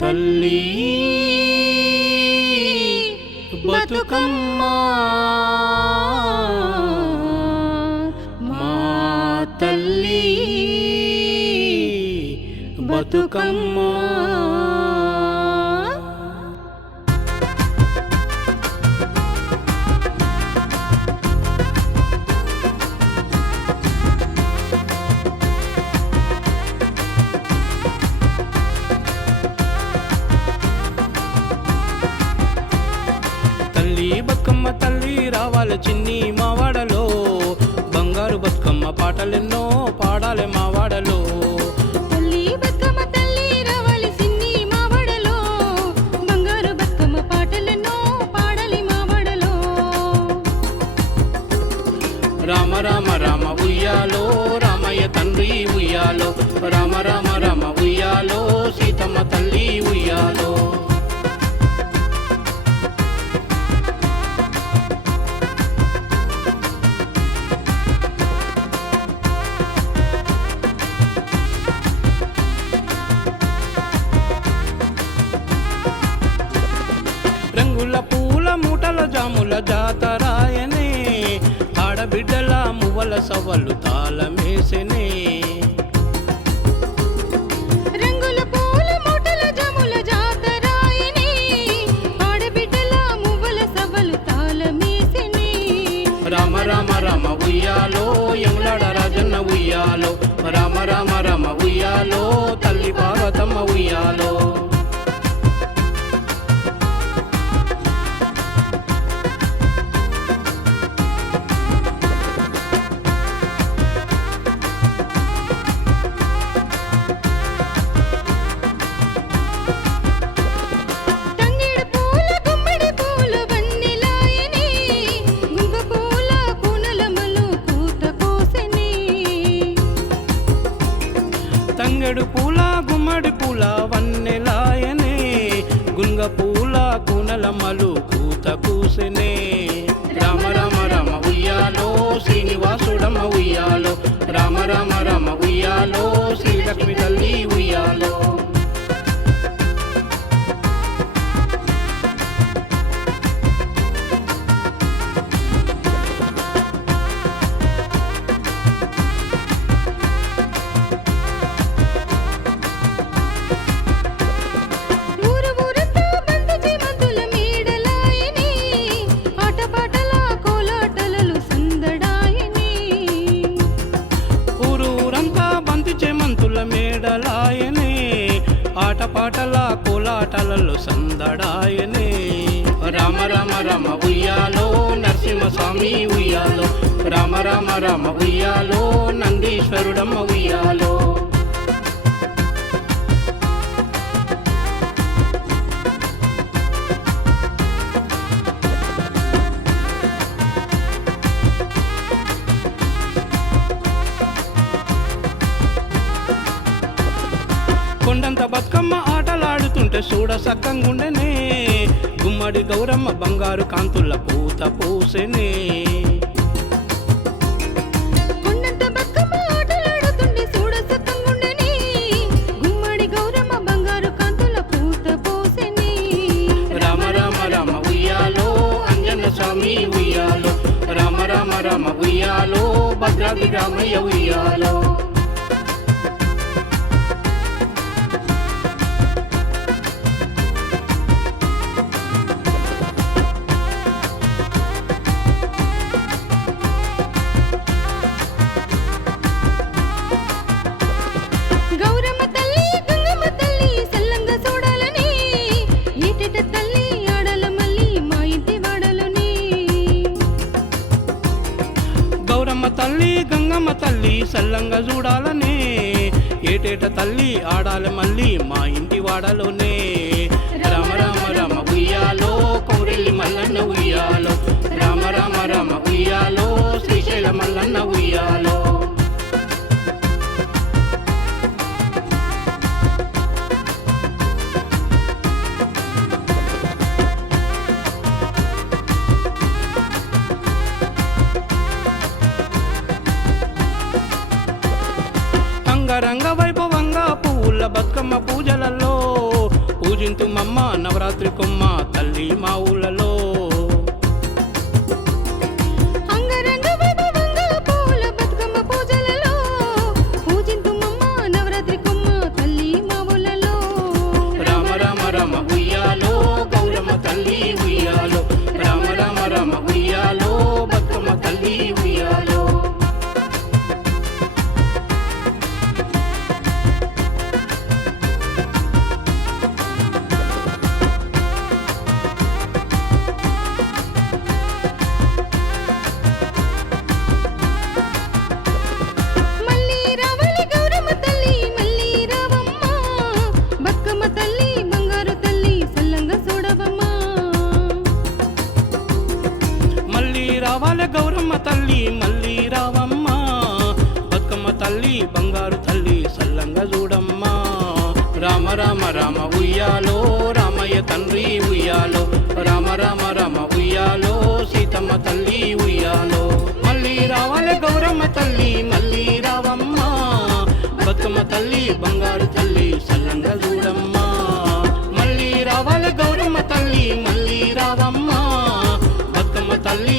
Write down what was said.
తల్లి బతుకమ్మ మా తల్లి బతుకమ్మ బతుకమ్మ తల్లి రావాలి చిన్ని మా వాడలో బంగారు బతుకమ్మ పాటలెన్నో పాడాలి మా వాడలో తల్లి బతుకమ్మ తల్లి రావాలి చిన్ని మా వాడలో బంగారు బతుకమ్మ పాటలెన్నో పాడాలి మా వాడలో రామ రామ రామ ఉయ్యాలో రామయ్య తండ్రి ఉయ్యాలో రామ రామ రామ ఉయ్యాలో సీతమ్మ తల్లి ఉయ్యాలో రంగుల పూల మూటల జాముల జాతరాయనే ఆడబిడ్డల మువ్వల సవలు తాళమేసెనే రంగుల పూల మూటల జాముల జాతరాయనే ఆడబిడ్డల మువ్వల సవలు తాళమేసెనే రామ రామ రామ ఉయ్యాలో యములాడ రాజన్న ఉయ్యాలో రామ రామ రామ ఉయ్యాలో తల్లి పార్వతమ్మ ఉయ్యాలో తంగెడు పూల గుమ్మడి పూల వన్నెలాయనే గుంగ పూల కూనలమ్మలు కూత కూసెనే రామ రామ రామ ఉయ్యాలో శ్రీనివాసుడమ్మ ఉయ్యాలో రామ రామ రామ ఉయ్యాలో శ్రీలక్ష్మి తల్లి ఉయ్యాలో మేడలాయనే ఆటపాటల కోలాటలలో సందడాయనే రామ రామ రామ ఉయ్యాలో నరసింహస్వామి ఉయ్యాలో రామ రామ రామ ఉయ్యాలో నందీశ్వరుడమ్మ ఉయ్యాలో కొండంత బతుకమ్మ ఆటలాడుతుంటే చూడ సక్కంగుండెనే గుమ్మడి గౌరమ్మ బంగారు కాంతుల పూత పూసెనే కొండంత బతుకమ్మ ఆటలాడుతుంటే చూడ సక్కంగుండెనే గుమ్మడి గౌరమ్మ బంగారు కాంతుల పూత పూసెనే రామ రామ రామ ఉయ్యాలో అంజన్న స్వామి ఉయ్యాలో రామ రామ రామ ఉయ్యాలో భద్రాద్రి రామయ్య ఉయ్యాలో గౌరమ్మ తల్లి గంగమ్మ తల్లి సల్లంగా చూడాలనే ఏటేట తల్లి ఆడాలి మళ్ళీ మా ఇంటి వాడలోనే రామ రామ రామ ఉయ్యాలో కౌరెల్లి మల్లన్న ఉయ్యాలో రామ రామ రామ ఉయ్యాలో శ్రీశైల మల్లన్న ఉయ్యాలో రంగ వైభవంగా పూల బతుకమ్మ పూజలలో చూడమమ్మ నవరాత్రి కొమ్మ తల్లి మా ఊళ్ళలో. అంగరంగ వైభవంగా పూల బతుకమ్మ పూజలలో పూజింతుమమ్మ నవరాత్రి కొమ్మ తల్లి మా ఊళ్ళలో. రామ రామ రామ ఉయ్యాలో గౌరమ్మ తల్లి ఉయ్యాలో, రామ రామ రామ ఉయ్యాలో బతుకమ్మ తల్లి ఉయ్యాలో. మళ్ళీ రావాలి గౌరమ్మ తల్లి మళ్ళీ రావమ్మ బతుకమ్మ తల్లి బంగారు తల్లి సల్లంగా చూడవమ్మ. మళ్ళీ రావాలి గౌరమ్మ తల్లి మళ్ళీ రావమ్మ బతుకమ్మ తల్లి బంగారు తల్లి సల్లంగా చూడమ్మా. రామ రామ రామ ఉయ్యాలో రామయ్య తండ్రి ఉయ్యాలో, రామ రామ రామ ఉయ్యాలో సీతమ్మ తల్లి ఉయ్యాలో. మళ్ళీ రావాలి గౌరమ్మ తల్లి మళ్ళీ రావమ్మ బతుకమ్మ తల్లి బంగారు తల్లి సల్లంగా చూడమ్మా. మళ్ళీ రావాలి గౌరమ్మ తల్లి మళ్ళీ రావమ్మ బతుకమ్మ తల్లి